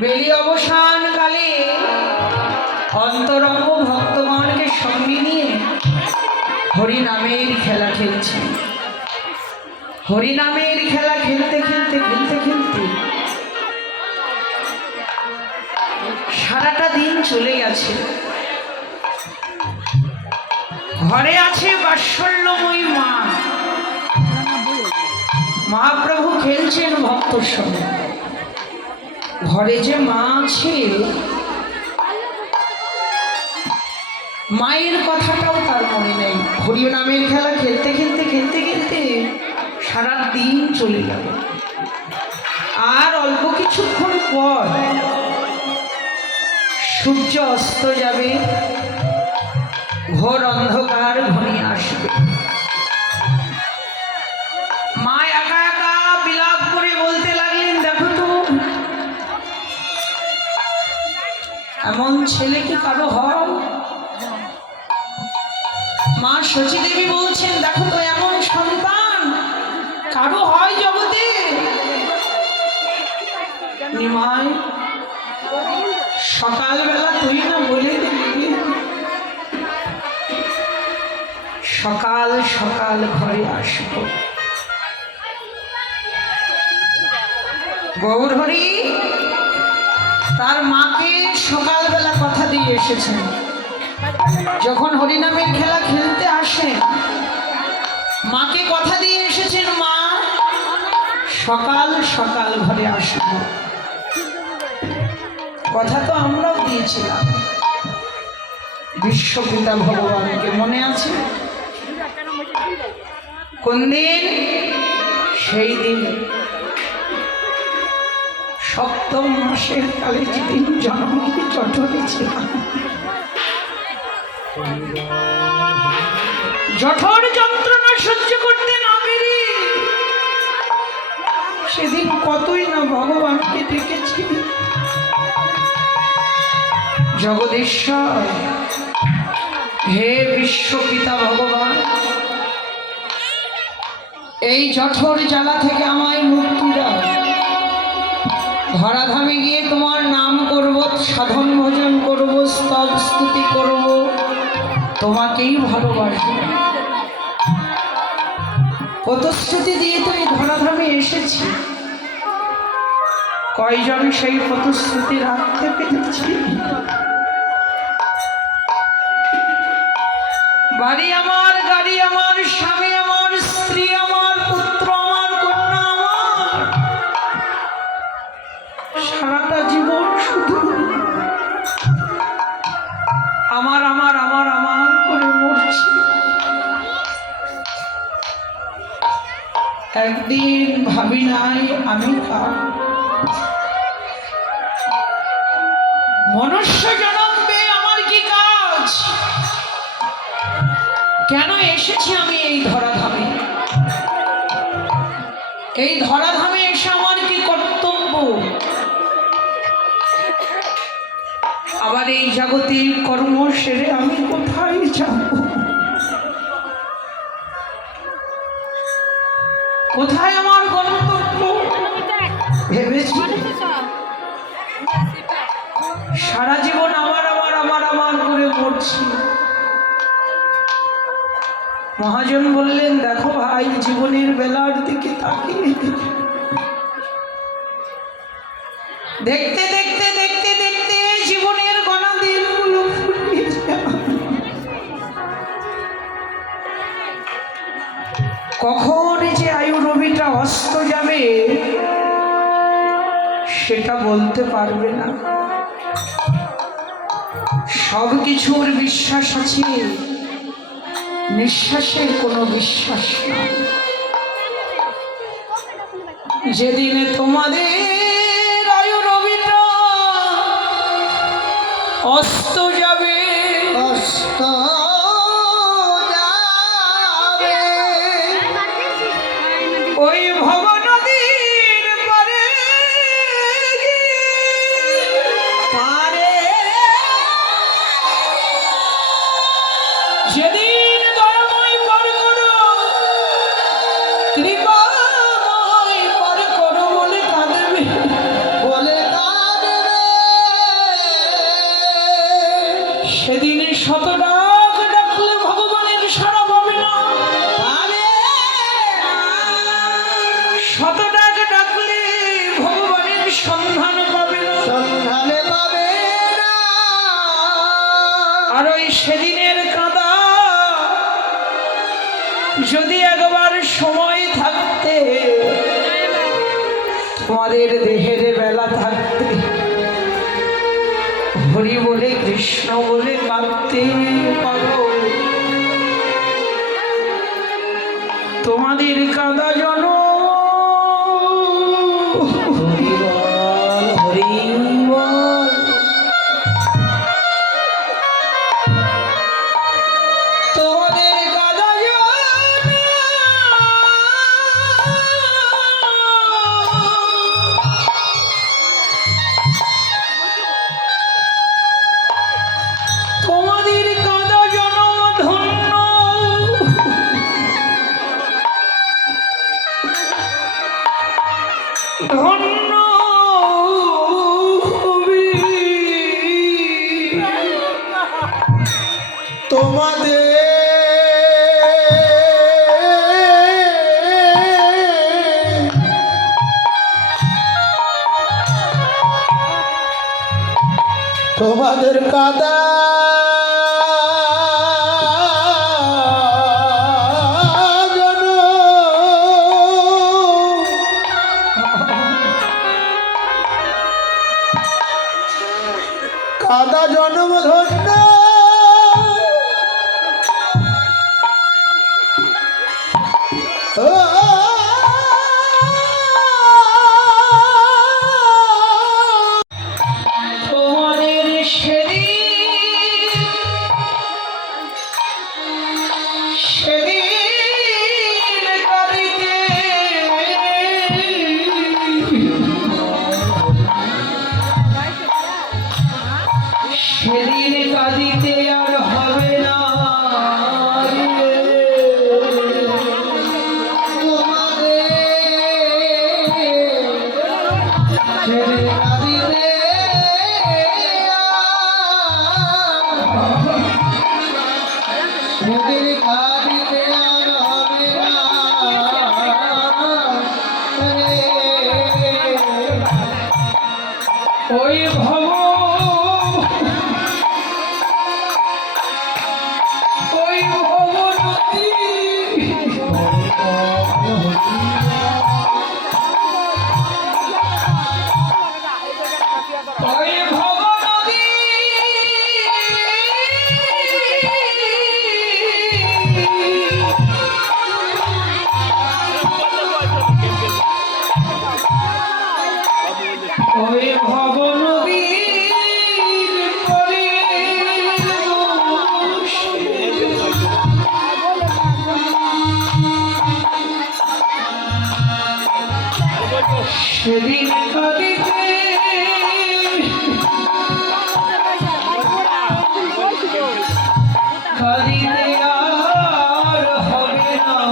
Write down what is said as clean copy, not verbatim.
বেলি অবসান কালে অন্তরঙ্গ ভক্তগণকে সঙ্গে নিয়ে হরিনামের খেলা খেলছে। হরিনামের খেলা খেলতে খেলতে খেলতে খেলতে সারাটা দিন চলে গেছে। ঘরে আছে বাৎসল্যময়ী মা, মহাপ্রভু খেলছেন ভক্তর সঙ্গে। ঘরে যে মা আছে, মায়ের কথাটাও তার মনে নেই। হরিনামের খেলা খেলতে খেলতে খেলতে খেলতে সারা দিন চলে গেল। আর অল্প কিছুক্ষণ পর সূর্য অস্ত যাবে, ঘোর অন্ধকার ঘনিয়ে আসবে। মা একা একা বিলাপ করে বলতে লাগলেন, দেখো তো এমন ছেলে কি কারো হয়? মা শচী দেবী বলছেন, দেখো তো এমন সন্তান কারো হয় জগতে? নিমাই সকালবেলা তুই না বলে দিবি সকাল সকাল ঘরে আসবো। গৌরহরি তার মাকে সকালবেলা কথা দিয়ে এসেছেন। যখন হরিনামের খেলা খেলতে আসেন, মাকে কথা দিয়ে এসেছেন, মা সকাল সকাল ঘরে আসব। কথা তো আমরাও দিয়েছিলাম বিশ্বপিতা ভগবানকে, মনে আছে? কোন দিন? সেই দিন সপ্তম মাসের কালে যেদিন জনমকে জঠরে ছিলাম, জঠর যন্ত্রণা সহ্য করতে না পেরে সেদিন কতই না ভগবানকে ডেকেছি। জগদীশ্বর, হে বিশ্বপিতা ভগবান, এই জঠর জ্বালা থেকে আমায় মুক্তি দাও। ধরাধামে গিয়ে তোমার নাম করব, সাধন ভজন করব, স্তব স্তুতি করব, তোমাকেই ভালোবাসব। প্রতিশ্রুতি দিয়ে তো এই ধরাধামে এসেছি, কয়জন সেই প্রতিশ্রুতি রাখতে পেরেছি? বাড়ি আমার, গাড়ি আমার, স্বামী আমার, স্ত্রী আমার, পুত্র আমার, কন্যা আমার, সারাটা জীবন শুধু আমার আমার আমার আমার করে মরছি। একদিন ভাবি নাই আমি কার। মনুষ্য জন্ম পেয়ে আমার কি কাজ? কেন এসেছি আমি এই ধরাধামে? এই ধরাধামে এসে আমার কি কর্তব্য? আবার এই জাগতিক কর্ম সেরে আমি কোথায় যাব? কোথায় আমার গন্তব্য? ভেবেছি সারা জীবন আমার আমার আমার আমার করে মরছি। মহাজন বললেন, দেখো ভাই, জীবনের বেলার দিকে তাকিয়ে দেখতে দেখতে দেখতে দেখতে জীবনের গোনা দিনগুলো ফুরিয়ে যায়। কখন যে আয়ু রবিটা অস্ত যাবে সেটা বলতে পারবে না। সব কিছুর বিশ্বাস আছে, নিঃশ্বাসের কোনো বিশ্বাস নাই। যেদিনে তোমাদের আয়ু রবিটা অস্ত যাবে, অস্ত যাবে, ওই ভবনদীর পারে পারে যেদিন দয়াময় পার করো, কৃপাময় পারে শত ডাক ডাকলে ভগবানের সন্ধান পাবে না, সন্ধানে পাবে না। আর ওই সেদিনের কাঁদা যদি একবার সময় থাকতে, তোমাদের দেহের বেলা থাকতে হরি বলে কৃষ্ণ বলে কাঁদতে পারো, তোমাদের কাঁদা জন হরি বল হরি বল। তোমাদের কাঁদা জন তোমাদের কাঁদা জনম ধন্য, ধন্য হবে তোমাদের তোমাদের কাদা কাদা জন্ম ধন্য। তোমাদের সেদিন কাঁদিতে সেদিন কাঁদিতে আর হবে না, ওই ভব ওই ভবনদী ওই ভবনদী ওই ভবনদীর পরে সেদিন কাঁদিতে কাঁদিতে আর হবে না।